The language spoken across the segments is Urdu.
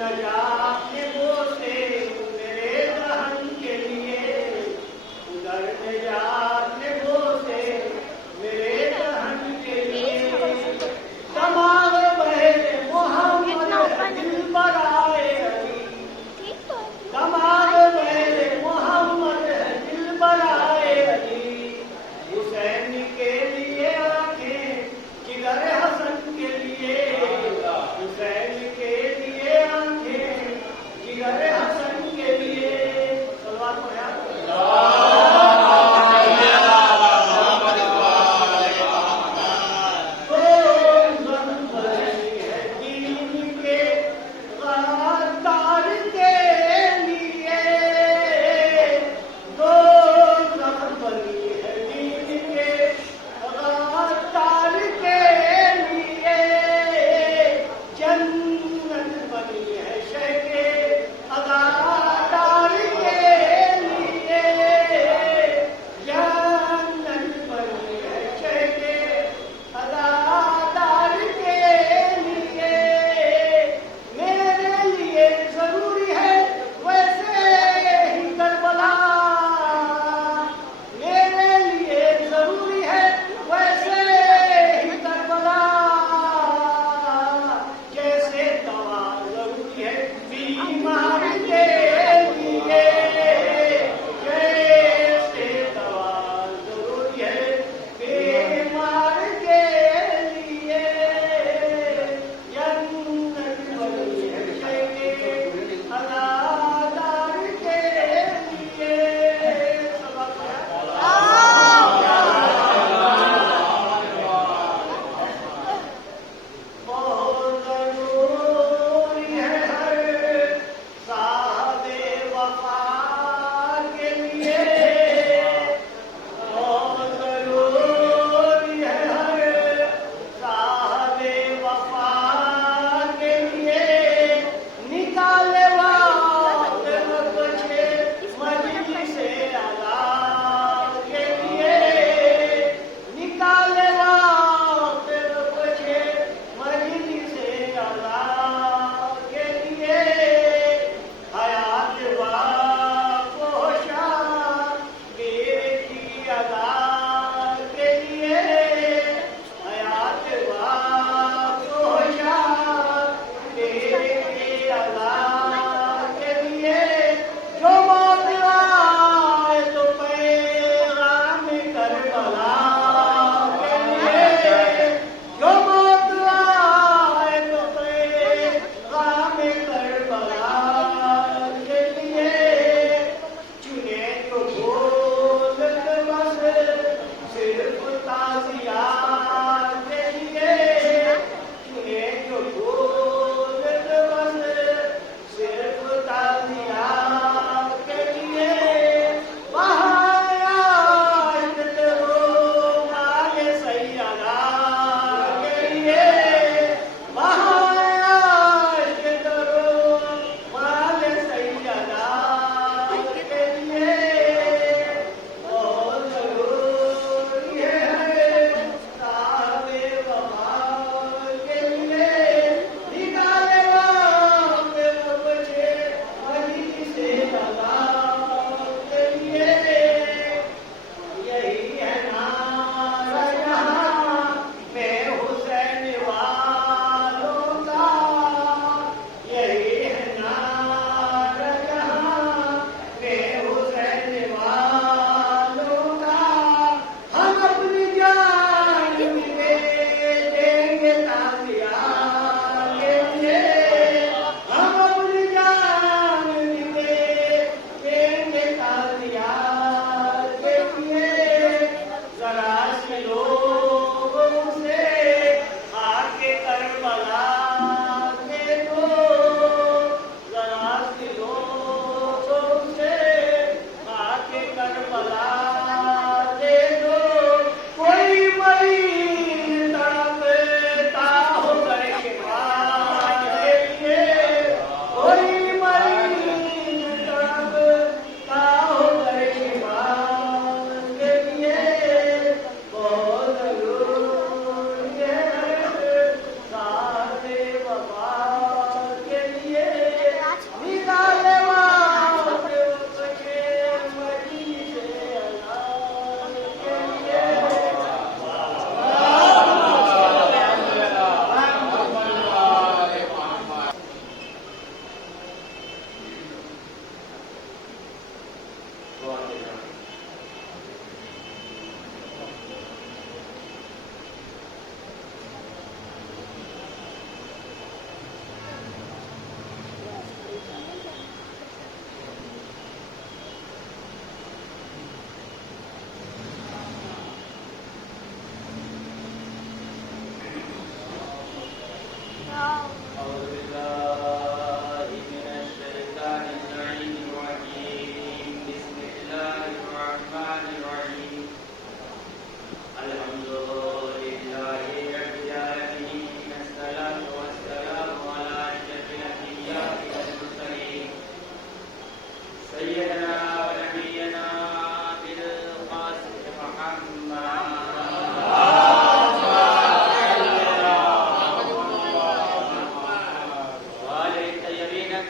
نجات وہ سے میرے دہن کے لیے، ادھر نجات وہ سے میرے دہن کے لیے، دماغ بہر محمد دل پر آئے علی، دماغ بہر محمد دل پر آئے علی، حسین کے لیے آنکھیں جگر حسن کے لیے، حسین کے لیے آنکھیں جگر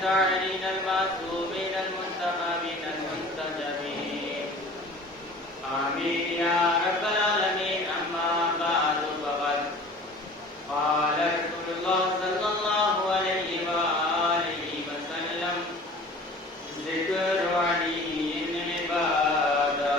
الطاهرين المعصومين المنتخبين المنتجبين آمين يا رب العالمين. أما بعد فقد قال رسول الله صلى الله عليه وآله وسلم ذكر علي عبادة.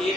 3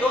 2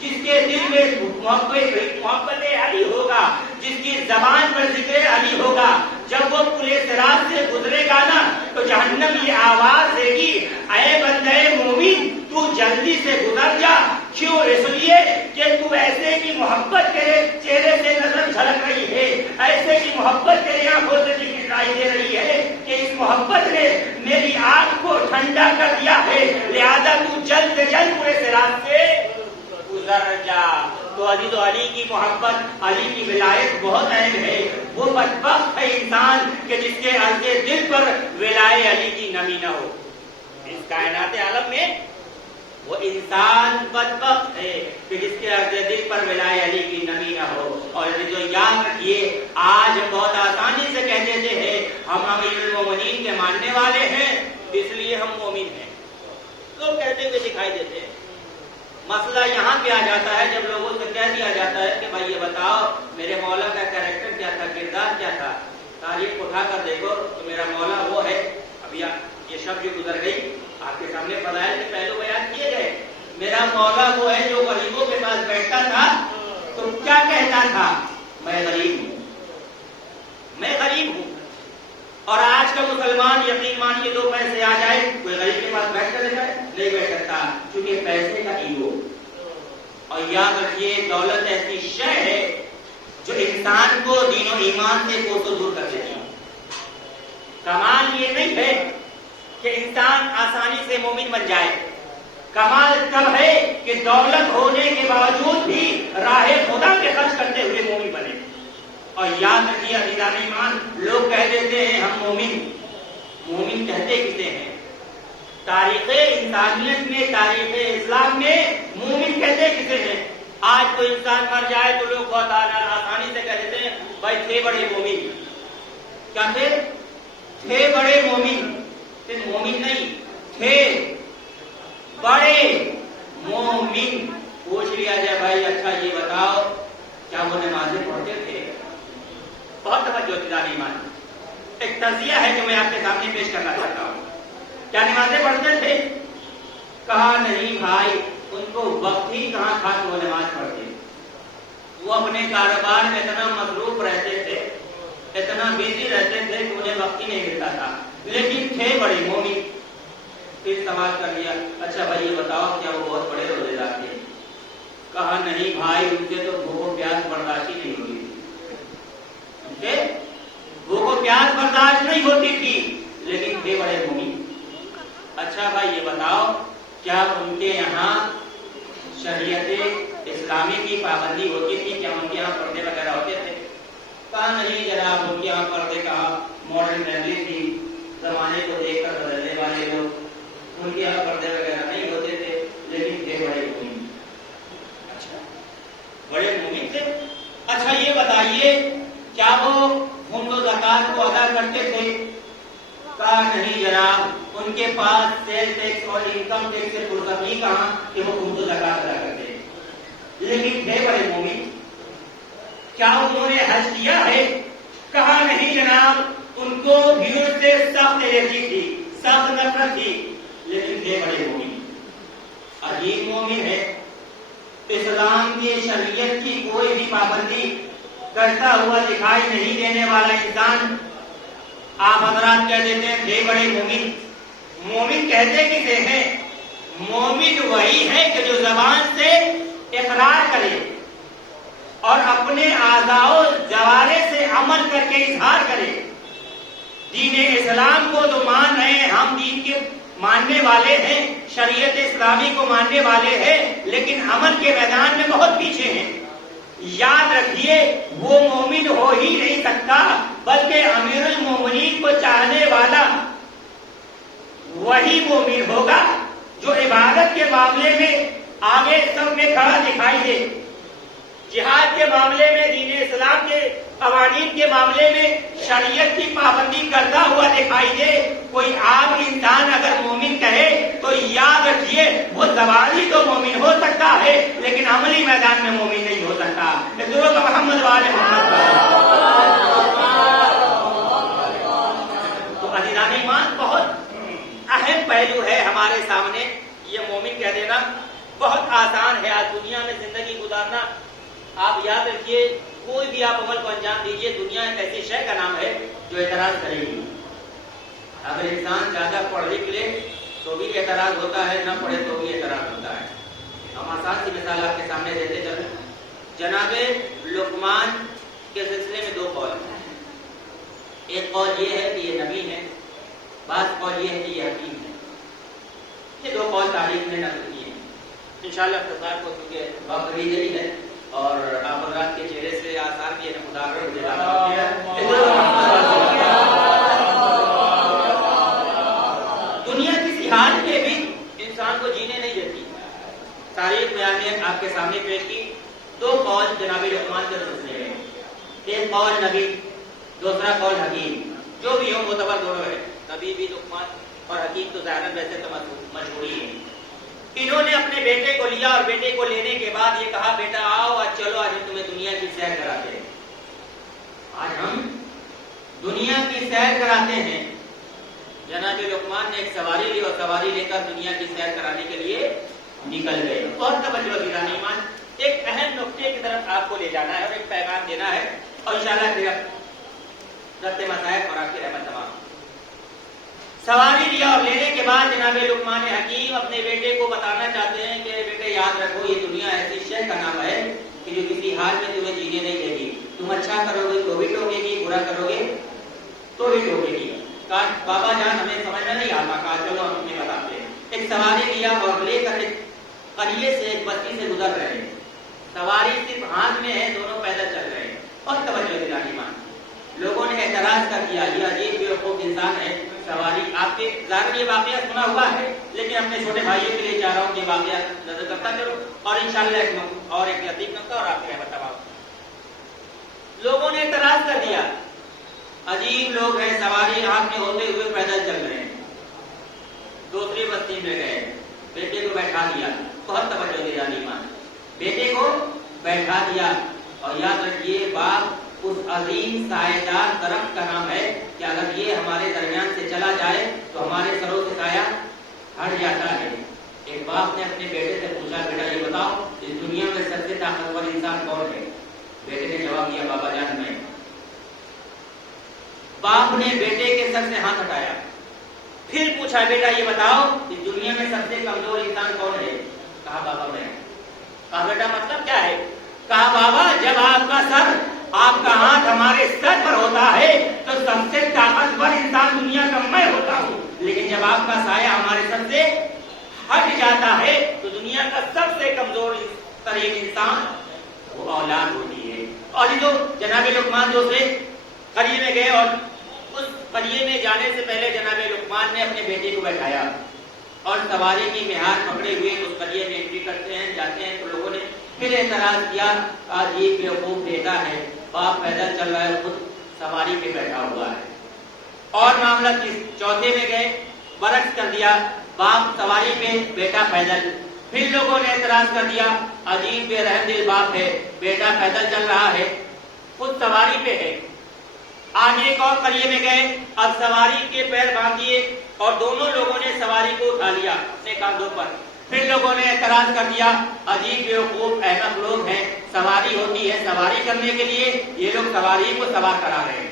جس کے دل میں محبت علی ہوگا، جس کی زبان پر ذکر علی ہوگا، جب وہ پل صراط سے گزرے گا نا تو جہنم یہ آواز دے گی، اے بندے مومن تو جلدی سے گزر جا۔ کیوں؟ اس لیے کہ تو ایسے کی محبت تیرے چہرے سے نظر جھلک رہی ہے، ایسے کی محبت تیری آنکھوں سے دکھائی دے رہی ہے کہ اس محبت نے میری آنکھ کو ٹھنڈا کر دیا ہے، لہذا تو جلد سے جلد پورے صراط سے گزر جا۔ تو عزیز و علی کی محبت، علی کی ولایت بہت اہم ہے۔ وہ بدبخت ہے انسان کہ جس کے عرض دل پر ولایت علی کی نمی نہ ہو۔ اس کائنات عالم میں وہ انسان بدبخت ہے کہ جس کے عرض دل پر ولایت علی کی نمی نہ ہو۔ اور جو یاد رکھیے، آج ہم بہت آسانی سے کہہ دیتے ہیں ہم امیر المومنین کے ماننے والے ہیں اس لیے ہم مومن ہیں، لوگ کہتے ہوئے دکھائی دیتے ہیں۔ مسئلہ یہاں پہ آ جاتا ہے جب لوگوں سے کہہ دیا جاتا ہے کہ بھائی یہ بتاؤ میرے مولا کا کیریکٹر کیا تھا، کردار کیا تھا، تاریخ اٹھا کر دیکھو تو میرا مولا وہ ہے۔ ابھی یہ شب جو گزر گئی آپ کے سامنے فضائل کے پہلو بیان کیے گئے، میرا مولا وہ ہے جو غریبوں کے پاس بیٹھتا تھا تو کیا کہتا تھا؟ میں غریب ہوں، میں غریب ہوں۔ اور آج کا مسلمان یقین مانیے 2 پیسے آ جائے کوئی غریب کے پاس بیٹھ کر نہیں بیٹھ سکتا، کیونکہ پیسے کا ایگو۔ اور یاد رکھیے دولت ایسی شے ہے جو انسان کو دین و ایمان سے کوسوں دور کر دیتی ہے۔ کمال یہ نہیں ہے کہ انسان آسانی سے مومن بن جائے، کمال تب ہے کہ دولت ہونے کے باوجود بھی راہ خدا پہ خرچ کرتے ہوئے مومن بنے۔ اور یاد رکھیے عزیزان ایمان، لوگ کہہ دیتے ہیں ہم مومن، مومن کہتے کسے ہیں؟ تاریخ انسانیت میں، تاریخ اسلام میں مومن کہتے کسے ہیں؟ آج کوئی انسان مر جائے تو لوگ بہت آسانی سے کہہ دیتے ہیں بھائی تھے بڑے مومن۔ کیا تھے بڑے مومن، صرف مومن نہیں تھے بڑے مومن۔ پوچھ لیا جائے بھائی اچھا یہ بتاؤ کیا وہ نمازیں پڑھتے تھے؟ بہت توجہ عزیزان ایمان، ایک تجزیہ ہے جو میں آپ کے سامنے پیش کرنا چاہتا ہوں۔ کیا نمازیں پڑھتے تھے؟ کہا نہیں بھائی، ان کو وقت ہی کہاں تھا کہ وہ نماز پڑھتے، وہ اپنے کاروبار میں اتنا مصروف رہتے تھے، اتنا بیزی رہتے تھے کہ انہیں وقت ہی نہیں ملتا تھا، لیکن تھے بڑے مومن۔ پھر سوال کر لیا اچھا بھائی یہ بتاؤ کیا وہ بہت بڑے روزے دار تھے؟ کہا نہیں بھائی، ان سے تو بھوک و پیاس برداشت ہی نہیں ہوتی تھی، ان سے بھوک و پیاس برداشت نہیں ہوتی تھی، لیکن تھے بڑے مومن۔ اچھا بھائی یہ بتاؤ کیا ان کے یہاں شریعت اسلامی کی پابندی ہوتی تھی؟ کیا ان کے یہاں پردے وغیرہ ہوتے تھے؟ کہا نہیں جناب، ان کے یہاں پردے کہا، ماڈرن فیملی تھی، زمانے کو دیکھ کر بدلنے والے لوگ، ان کے یہاں پردے وغیرہ نہیں ہوتے تھے، لیکن تھے بڑے مومن۔ اچھا بڑے مومن تھے۔ اچھا یہ بتائیے کیا وہ خمس و زکات کو ادا کرتے تھے؟ کہا نہیں جناب، ان کے پاس سیل ٹیکس اور انکم ٹیکس سے فرصت نہیں کہاں کہ وہ خمس و زکات ادا کرتے، لیکن تھے بڑے مومن۔ کیا انہوں نے حج کیا ہے؟ کہا نہیں جناب، ان کو بھیڑ سے سخت الرجی تھی، سخت نفرت تھی، لیکن تھے بڑے مومن۔ عجیب مومن ہے، اسلام کی شریعت کی کوئی بھی پابندی کرتا ہوا دکھائی نہیں دینے والا انسان آپ حضرات کہہ دیتے ہیں تھے بڑے مومن۔ مومن کہتے کسے ہیں؟ مومن وہی ہے کہ جو زبان سے اقرار کرے اور اپنے اعضاء و جوارح سے عمل کر کے اظہار کرے، دین اسلام کو تو مان رہے ہیں، ہم دین کے ماننے والے ہیں، شریعت اسلامی کو ماننے والے ہیں، لیکن عمل کے میدان میں بہت پیچھے ہیں۔ یاد رکھیے وہ مومن ہو ہی نہیں سکتا، بلکہ امیر المومنین کو چاہنے والا وہی مومن ہوگا جو عبادت کے معاملے میں آگے سب میں کھڑا دکھائی دے، جہاد کے معاملے میں، دین اسلام کے قوانین کے معاملے میں شریعت کی پابندی کرتا ہوا دکھائی دے۔ کوئی عام انسان اگر مومن کہے تو یاد رکھیے وہ زبانی تو مومن ہو سکتا ہے، لیکن عملی میدان میں مومن نہیں ہو سکتا۔ درود محمد والے محمد۔ تو عزیزان ایمان بہت اہم پہلو ہے ہمارے سامنے، یہ مومن کہہ دینا بہت آسان ہے آج دنیا میں زندگی گزارنا. آپ یاد رکھیے کوئی بھی آپ عمل کو انجام دیجیے, دنیا ایک ایسی شے کا نام ہے جو اعتراض کرے گی. اگر انسان زیادہ پڑھ لکھ لے تو بھی اعتراض ہوتا ہے, نہ پڑھے تو بھی اعتراض ہوتا ہے. ہم آسان سی مثال آپ کے سامنے دیتے چلیں. جناب لقمان کے سلسلے میں 2 قول ہیں. ایک قول یہ ہے کہ یہ نبی ہے, بعض قول یہ ہے کہ یہ حکیم ہے. یہ 2 قول تاریخ میں نقل کیے ہیں. انشاءاللہ اختصار کو کیونکہ وقت بھی یہی ہے اور آپ حضرات کے چہرے سے آثار بھی دنیا کسی حال میں بھی انسان کو جینے نہیں دیتی. تاریخ میں نے آپ کے سامنے پیش کی 2 قول جناب لقمان کے سلسلے میں. ایک قول نبی, دوسرا قول حکیم. جو بھی ہو معتبر دونوں ہے, نبی بھی لقمان اور حکیم تو ظاہر ویسے تو مشہوری ہے. انہوں نے اپنے بیٹے کو لیا اور بیٹے کو لینے کے بعد یہ کہا بیٹا آؤ آج چلو, آج ہم تمہیں دنیا کی سیر کراتے ہیں. آج ہم دنیا کی سیر کراتے ہیں. جناب لقمان نے ایک سواری لی اور سواری لے کر دنیا کی سیر کرانے کے لیے نکل گئے. اور توجہ عزیزان ایمان, ایک اہم نقطے کی طرف آپ کو لے جانا ہے اور ایک پیغام دینا ہے اور انشاءاللہ پھر ربط مسائل اور آپ کی رحمت تمام. سواری لیا اور لینے کے بعد جناب لقمان حکیم اپنے بیٹے کو بتانا چاہتے ہیں کہ بیٹے یاد رکھو یہ دنیا ایسی شے کا نام ہے کہ جو کسی حال میں تمہیں جینے نہیں دے گی. تم اچھا کرو گے تو بھی ٹوکے گی, برا کرو گے تو بھی ٹوکے گی. کہا بابا جان ہمیں سمجھ میں نہیں آتا. کہا چلو ہم تمہیں بتاتے ہیں. ایک سواری لیا اور لے کر ایک قریے سے ایک بستی سے گزر رہے ہیں. سواری صرف ہاتھ میں ہے, دونوں پیدل چل رہے ہیں. اور توجہ دلانے مان لوگوں نے اعتراض کر دیا یہ عجیب بیوقوف انسان ہے. سواری آپ کے ظاہر یہ واقعہ سنا ہوا ہے لیکن اپنے چھوٹے بھائیوں کے لیے چاہ رہا ہوں کہ واقعہ نظر کرتا چلو اور انشاءاللہ ایک لطیف نقطہ اور آپ کے رحمت تمام. لوگوں نے اعتراض کر دیا عجیب لوگ ہیں, سواری ہاتھ میں ہوتے ہوئے پیدل چل رہے ہیں. دوسری بستی میں گئے, بیٹے کو بیٹھا دیا. بہت توجہ دیا ایمان, بیٹے کو بیٹھا دیا. اور یاد رکھیے باپ اس عظیم سایہ دار درخت کا نام ہے کہ اگر یہ ہمارے درمیان سے چلا جائے تو ہمارے سروں سے سایہ ہٹ جاتا ہے. ایک باپ نے اپنے بیٹے سے پوچھا بیٹا یہ بتاؤ اس دنیا میں سب سے طاقتور انسان کون ہے؟ بیٹے نے جواب دیا بابا جان میں. باپ نے بیٹے کے سر سے ہاتھ ہٹایا. پھر پوچھا بیٹا یہ بتاؤ اس دنیا میں سب سے کمزور انسان کون ہے؟ کہا بابا میں. کہا بیٹا مطلب کیا ہے؟ کہا بابا جب آپ کا سر آپ کا ہاتھ ہمارے سر پر ہوتا ہے تو سب سے طاقتور انسان دنیا کا میں ہوتا ہوں, لیکن جب آپ کا سایہ ہمارے سر سے ہٹ جاتا ہے تو دنیا کا سب سے کمزور ترین انسان وہ اولاد ہوتی ہے. اور یہ جو جناب لقمان دوسرے قریے میں گئے اور اس قریے میں جانے سے پہلے جناب لقمان نے اپنے بیٹے کو بیٹھایا اور سواری کی مہار پکڑے ہوئے اس قریے میں انٹری کرتے ہیں جاتے ہیں. تو لوگوں نے پھر اعتراض کیا آج یہ بیوقوف بیٹا ہے, باپ پیدل چل رہا ہے, خود سواری پہ بیٹھا ہوا ہے. اور معاملہ چوتھے میں گئے, برعکس کر دیا, باپ سواری پہ بیٹا پیدل. پھر لوگوں نے اعتراض کر دیا عجیب بے رحم دل باپ ہے, بیٹا پیدل چل رہا ہے خود سواری پہ ہے. آگے ایک اور قریے میں گئے, اب سواری کے پیر باندھ دیے اور دونوں لوگوں نے سواری کو اٹھا لیا اپنے کاندھوں پر. پھر لوگوں نے اعتراض کر دیا عجیب بیوقوف احمق لوگ ہیں, سواری ہوتی ہے سواری کرنے کے لیے, یہ لوگ سواری کو سوار کرا رہے ہیں.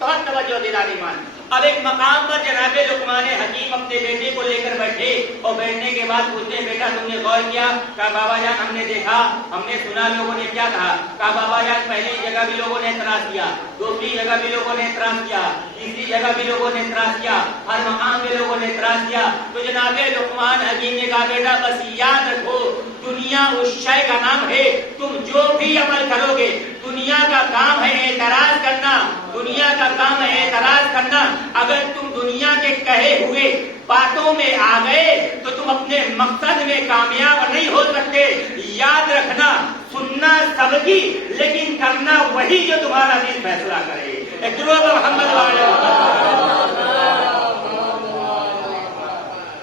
بہت توجہ دلانے مان. اب ایک مقام پر جناب لقمان حکیم اپنے بیٹے کو لے کر بیٹھے اور بیٹھنے کے بعد پوچھتے ہیں بیٹا تم نے غور کیا؟ کہا بابا جان ہم نے دیکھا, ہم نے سنا لوگوں نے کیا کہا. کہا بابا جان پہلی جگہ بھی لوگوں نے اعتراض کیا, دوسری جگہ بھی لوگوں نے اعتراض کیا, تیسری جگہ بھی لوگوں نے اعتراض کیا, ہر مقام پہ لوگوں نے اعتراض کیا. تو جناب لقمان حکیم نے کہا بیٹا بس یاد رکھو دنیا اس شے کا نام ہے, تم جو بھی عمل کرو گے دنیا کا کام ہے اعتراض کرنا, دنیا کا کام ہے اعتراض کرنا. اگر تم دنیا کے کہے ہوئے باتوں میں آ گئے تو تم اپنے مقصد میں کامیاب نہیں ہو سکتے. یاد رکھنا سننا سب کی لیکن کرنا وہی جو تمہارا دل فیصلہ کرے. محمد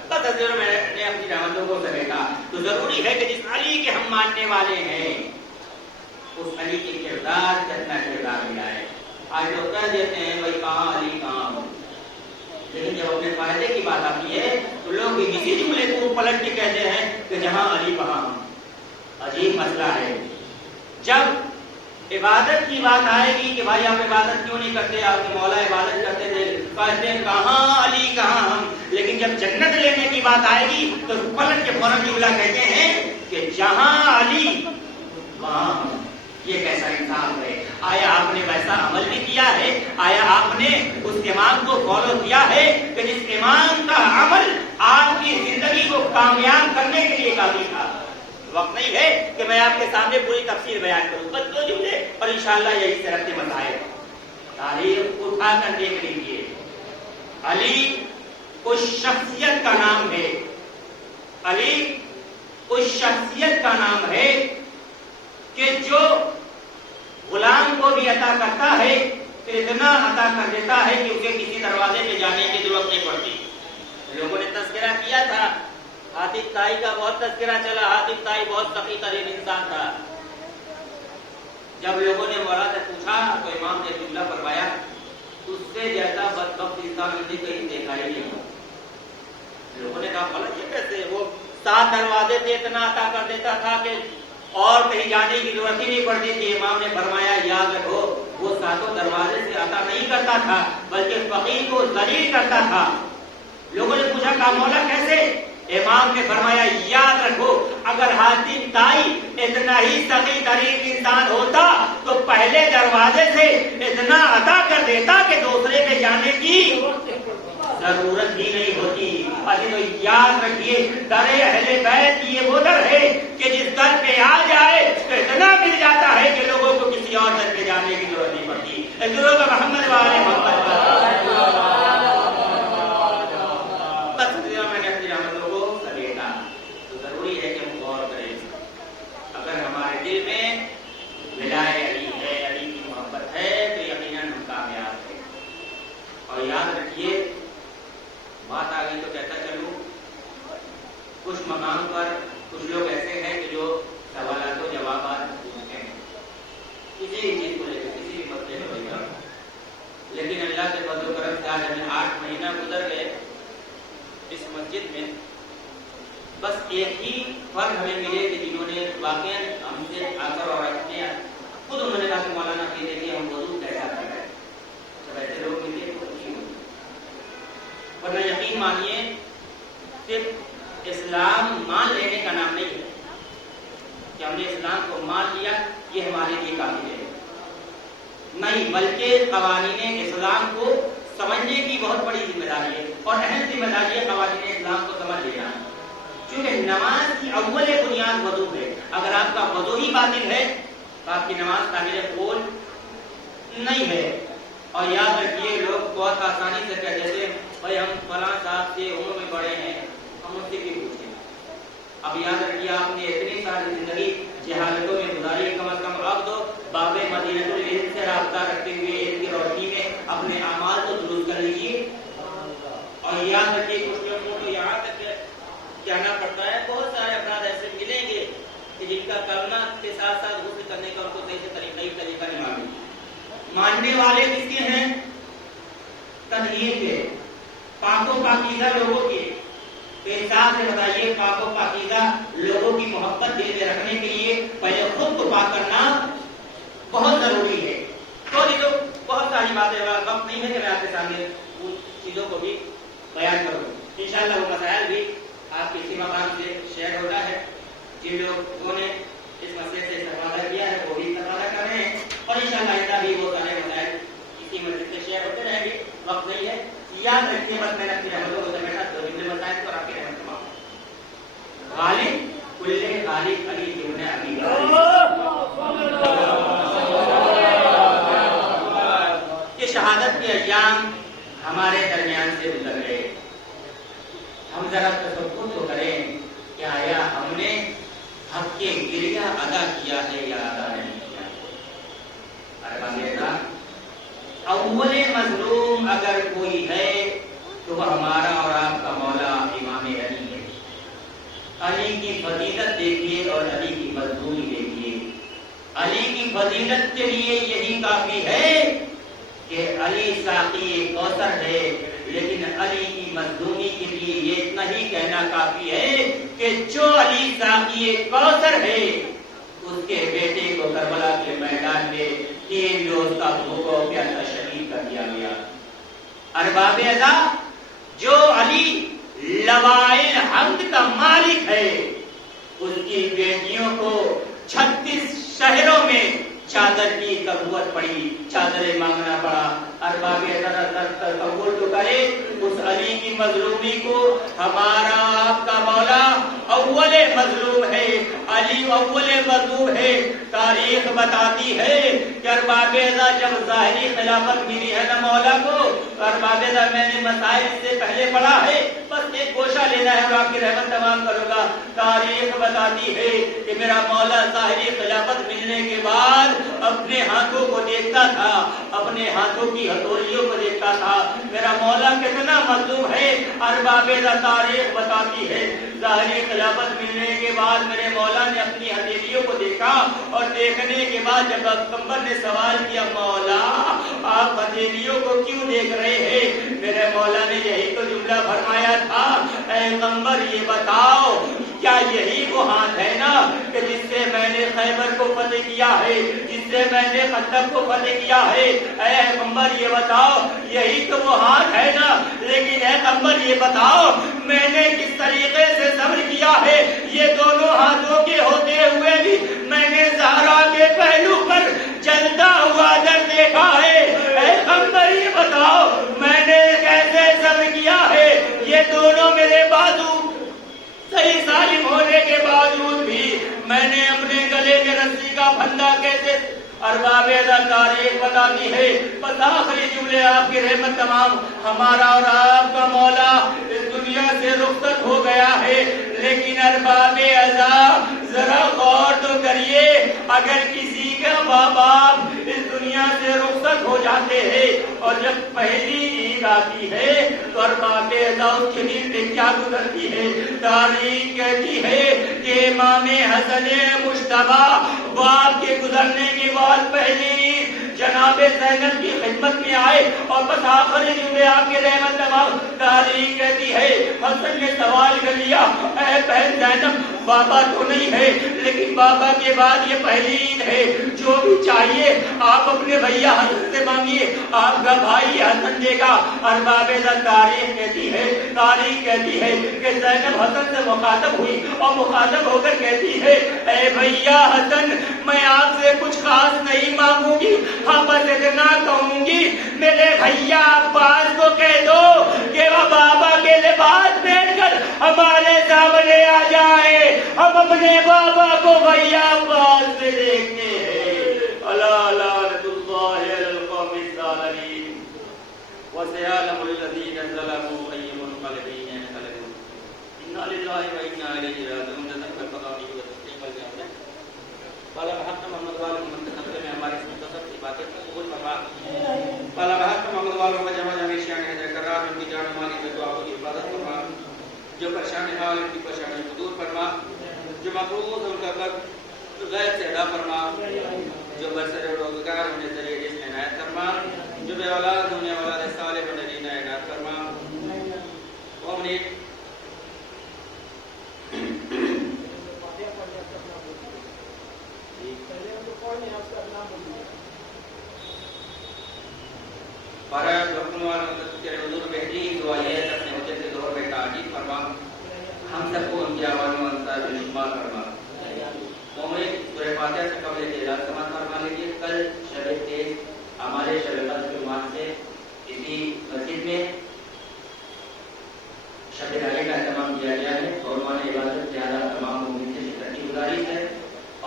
میں نے اپنی رحمتوں سے بیٹا تو ضروری ہے کہ جس علی کے ہم ماننے والے ہیں اس علی کے کردار سے اپنا کردار ملا ہے. آج لوگ کہہ دیتے ہیں بھائی کہاں علی کہاں ہو, لیکن جب اپنے فائدے کی بات آتی ہے تو لوگ اسی جملے کو پلٹ کے کہتے ہیں کہ جہاں علی وہاں ہم. عجیب مسئلہ ہے. جب عبادت کی بات آئے گی کہ بھائی آپ عبادت کیوں نہیں کرتے, آپ کے مولا عبادت کرتے تھے, کہتے ہیں کہاں علی کہاں ہم. لیکن جب جنت لینے کی بات آئے گی تو پلٹ کے فوراً جملہ کہتے ہیں کہ جہاں علی وہاں ہم. یہ کیسا انصاف ہے؟ آیا آپ نے ویسا عمل بھی کیا ہے؟ آیا آپ نے اس امام کو فالو کیا ہے کہ جس امام کا عمل آپ کی زندگی کو کامیاب کرنے کے لیے کافی تھا؟ وقت نہیں ہے کہ میں آپ کے سامنے پوری تفصیل بیان کروں, بس 2 جملے اور انشاءاللہ یہی سے رکھتے مسائل. تاریخ اٹھا کر دیکھ لیجیے. علی اس شخصیت کا نام ہے, علی اس شخصیت کا نام ہے کہ جو غلام کو بھی عطا کرتا ہے تو اتنا عطا کر دیتا ہے کہ اسے کسی دروازے میں جانے کی ضرورت نہیں پڑتی. لوگوں نے تذکرہ کیا تھا, حاتم طائی کا بہت تذکرہ چلا. حاتم طائی بہت سخی ترین انسان تھا. جب لوگوں نے مولا سے پوچھا تو امام نے جملہ فرمایا, اس سے جیسا بدبخت انسان ہم نے کہیں دیکھا ہی نہیں. لوگوں نے کہا غلط یہ کیسے, وہ 7 دروازے سے اتنا عطا کر دیتا تھا کہ اور کہیں جانے کی ضرورت ہی نہیں پڑتی تھی. امام نے فرمایا یاد رکھو, وہ 7 دروازے سے عطا نہیں کرتا تھا بلکہ فقیر کو ذلیل کرتا تھا. لوگوں نے پوچھا کہا مولا کیسے؟ امام نے فرمایا یاد رکھو, اگر حاتم طائی اتنا ہی سخی ترین انسان ہوتا تو پہلے دروازے سے اتنا عطا کر دیتا کہ دوسرے پہ جانے کی ضرورت ہی نہیں ہوتی. ابھی تو یاد رکھیے, در اہل بیت یہ وہ در ہے کہ جس در پہ آ جائے تو اتنا مل جاتا ہے کہ لوگوں کو کسی اور در پہ جانے کی ضرورت نہیں پڑتی. کا محمد والے محمد میں نے اپنی رحمتوں کو سمیٹا. تو ضروری ہے کہ ہم غور کریں. اگر ہمارے دل میں ولائے علی ہے, علی کی محبت ہے, تو یقیناً ہم کامیاب ہیں. اور یاد رکھیے, بات آ گئی تو کہتا چلوں, کچھ مقام پر کچھ لوگ ایسے ہیں کہ جو سوالات و جوابات پوچھتے ہیں کسی بھی چیز کو لے کر, کسی بھی مسئلے کو لے کر. لیکن اللہ کے فضل و کرم سے آج ہمیں 8 مہینہ گزر گئے اس مسجد میں. بس ایک ہی فرق ہمیں ملے کہ جنہوں نے واقعا ہم سے آ کر اور اپنے خود انہوں نے کہا کہ مولانا پھر دیکھیے ہم وضو کیسا کر رہے ہیں. جب ایسے لوگ ملے تو خوشی ہوتی. ورنہ یقین مانیے, صرف اسلام مان لینے کا نام نہیں ہے کہ ہم نے اسلام کو مان لیا یہ ہمارے لیے کافی ہے. نہیں, بلکہ قوانین اسلام کو سمجھنے کی بہت بڑی ذمہ داری ہے اور اہم ذمہ داری ہے قوانین اسلام کو سمجھ لینا. چونکہ نماز کی اول بنیاد وضو ہے. اگر آپ کا وضو ہی باطل ہے تو آپ کی نماز قابل قبول نہیں ہے. اور یاد رکھیے, لوگ بہت آسانی سے کہتے ہیں بھائی ہم فلاں صاحب سے عمر میں بڑے ہیں, ہم اس سے کیوں پوچھیں. اب یاد رکھیے, آپ نے اتنی ساری زندگی جہالتوں میں گزاری, کم از کم اب تو باب مدینہ العلم سے رابطہ رکھتے ہوئے ان کی روشنی میں اپنے اعمال کو درست کر لیجیے. اور یاد رکھیے, کچھ لوگوں کو یہاں تک کہنا پڑتا ہے, بہت سارے افراد ایسے ملیں گے کہ جن کا کلمہ کے ساتھ ساتھ غسل کرنے کا ان کو صحیح طریقہ نہیں معلوم. ماننے والے کس کے ہیں؟ تطہیر کے, پاک و پاکیزہ لوگوں کے. تو انصاف سے بتائیے, پاک و پاکیزہ لوگوں کی محبت دل میں رکھنے کے لیے پہلے خود کو پاک کرنا بہت ضروری ہے. تو جو بہت ساری باتیں, وقت نہیں ہے کہ میں آپ کے سامنے ان چیزوں کو بھی بیان کروں. انشاءاللہ وہ مسائل بھی آپ کے اسی مقام سے شیئر ہوتا ہے. جن لوگوں نے اس مسئلے سے استفادہ کیا ہے وہ بھی استفادہ کر رہے ہیں, اور انشاءاللہ آئندہ بھی وہ سارے مسائل اسی مسجد سے شیئر ہوتے رہیں گے. وقت نہیں ہے, یاد رکھیے بس میں نے اپنی رحمتوں کو سمیٹا. تو جتنے مسائل کو آپ کی رحمت تمام غالب کل غالب علی ابن ابی یہ شہادت کے ایام ہمارے درمیان سے گزر گئے. ہم ذرا تصور تو کریں کہ آیا ہم نے حق کے گریہ ادا کیا ہے یا ادا نہیں کیا. ارے بندہ, اول مظلوم اگر کوئی ہے تو وہ ہمارا اور آپ کا مولا امام علی ہے. علی کی فضیلت دیکھیے اور علی کی مظلومی دیکھیے. علی کی فضیلت کے لیے یہی کافی ہے کہ علی ساقی کوثر ہے, لیکن علی کی مظلومی کے لیے یہ اتنا ہی کہنا کافی ہے کہ جو علی ساقی کوثر ہے اس کے بیٹے کو کربلا کے میدان میں 3 روز کا بھوکا پیاسا شہید کر دیا گیا۔ ارباب اعضا، جو علی لوائل حمد کا مالک ہے اس کی بیٹیوں کو 36 شہروں میں چادر کی ضرورت پڑی، چادریں مانگنا پڑا۔ ارباب تصور تو کرے اس علی کی مظلومی کو ہمارا آپ کا مولا اول مظلوم ہے، علی اول مظلوم ہے۔ تاریخ بتاتی ہے کہ ارباب جب ظاہری خلافت ملی ہے نا مولا کو، ارباب میں نے مسائل سے پہلے پڑھا ہے، بس ایک گوشہ لینا ہے اور آپ کی رحمت تمام کروں گا۔ تاریخ بتاتی ہے کہ میرا مولا ظاہری خلافت ملنے کے بعد اپنے ہاتھوں کو دیکھتا تھا، اپنے ہاتھوں کی ہتھوڑیوں کو دیکھتا تھا۔ میرا مولا کتنا مظلوم ہے، ارباب تاریخ بتاتی ہے ظاہری خلافت ملنے کے بعد میرے مولا نے اپنی ہتھیلیوں کو دیکھا اور دیکھنے کے بعد جب پیغمبر نے سوال کیا مولا آپ ہتھیلیوں کو کیوں دیکھ رہے ہیں، میرے مولا نے یہی تو جملہ فرمایا تھا، اے پیغمبر یہ بتاؤ کیا یہی وہ ہاتھ ہے نا کہ جس سے میں نے خیبر کو فتح کیا ہے، جس سے میں نے خندق کو فتح کیا ہے، اے پیغمبر یہ بتاؤ یہی تو وہ ہاتھ ہے نا، لیکن اے پیغمبر یہ بتاؤ میں نے کس طریقے سے صبر کیا ہے، یہ دونوں ہاتھوں کے ہوتے ہوئے بھی میں نے زہرا کے پہلو پر جلتا ہوا در دیکھا ہے، اے پیغمبر یہ بتاؤ میں نے کیسے صبر کیا ہے، یہ دونوں میرے بازو صحیح سالم ہونے کے باوجود بھی میں نے اپنے گلے میں رسی کا پھندا کیسے۔ ارباب تاریخ بتاتی ہے، بس آخری جملے آپ کی رحمت تمام، ہمارا اور آپ کا مولا اس دنیا سے رخصت ہو گیا ہے، لیکن ارباب عذاب ذرا غور تو کریے، اگر کسی کا ماں باپ اس دنیا سے رخصت ہو جاتے ہیں اور جب پہلی عید آتی ہے تو ارباب عذاب اس کے دل میں کیا گزرتی ہے۔ تاریخ کہتی ہے کہ امام حسن مجتبی باپ کے گزرنے کے بعد پہلی جناب زینب کی خدمت میں آئے اور بس آخری جملے آپ کے رحمت تمام۔ تاریخ کہتی ہے حسن نے سوال کر لیا، اے بہن زینب بابا تو نہیں ہے لیکن بابا کے بعد یہ پہلی عید ہے، جو بھی چاہیے آپ اپنے بھیا حسن سے مانگیے، آپ کا بھائی حسن دے گا۔ ارباب تاریخ کہتی ہے کہ زینب حسن سے مخاطب ہوئی اور مخاطب ہو کر کہتی ہے، اے بھیا حسن میں آپ سے کچھ خاص نہیں مانگوں گی، ہاں بس اتنا کہوں گی میرے بھیا عباس کو کہہ دو کہ وہ بابا کے لباس پہن کر ہمارے سامنے آ جائے، ہم اپنے بابا کو بھیا عباس سے دیکھتے ہیں۔ الا لعنۃ اللہ علی القوم الظالمین وسيعلم الذين ظلموا أي منقلب ينقلبون إنا لله وإنا إليه راجعون۔ بالا بہت محمد والوں منتخب میں ہماری مختصر سی باتیں قبول فرما۔ بالا بہت محمد والوں کا جمع جمع شان ہے قرار ان کی جان مالی میں دعا کی حفاظت فرما، جو پریشان حال ان کی پریشانی کو دور فرما، جو مقروض ان کا قرض غیر سے ادا فرما، جو برسر روزگار انہیں ذریعے رزق عنایت فرما، جو بے اولاد ہونے اولاد صالح انہیں دین عنایت فرما۔ مومنین فرائض رکن والوں کے حضور بہترین دعا یہ ہے اپنے وجہ سے دور میں تعجیل فرما، ہم سب کو ان کی آوازوں انصار میں شمار فرما۔ مومنین سورہ فاتحہ سے قبل اعلان سماعت فرما لیجیے۔ کل شب تیز ہمارے شب قدر کے عنوان سے اسی مسجد میں شب داعیہ کا اہتمام کیا گیا ہے اور عنوان عبادت زیادہ تمام مومنین سے شرکت کی گزارش ہے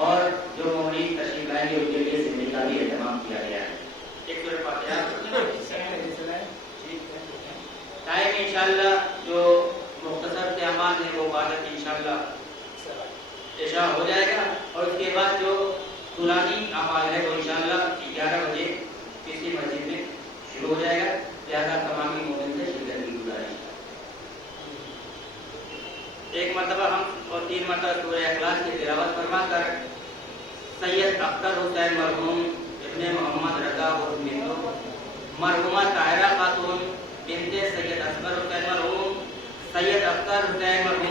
اور جو مومنین تشریف لائیں گے ان کے لیے زندگی کا بھی اہتمام کیا گیا ہے۔ ایک سورہ فاتحہ ٹائم انشاءاللہ جو مختصر سے اعمال ہے وہ عبادت انشاءاللہ عشاء ہو جائے گا اور اس کے بعد جو طولانی اعمال ہے وہ انشاءاللہ 11 بجے کسی مسجد میں شروع ہو جائے گا، لہذا تمامی مومن سے شرکت کی گزارش۔ ایک مرتبہ ہم اور 3 مرتبہ سورہ اخلاص کی تلاوت فرما کر سید اختر حسین مرحوم ابن محمد رضا اور مرحومہ طاہرہ خاتون بنت سید اصغر حسین مرحوم، سید اختر حسین مرحوم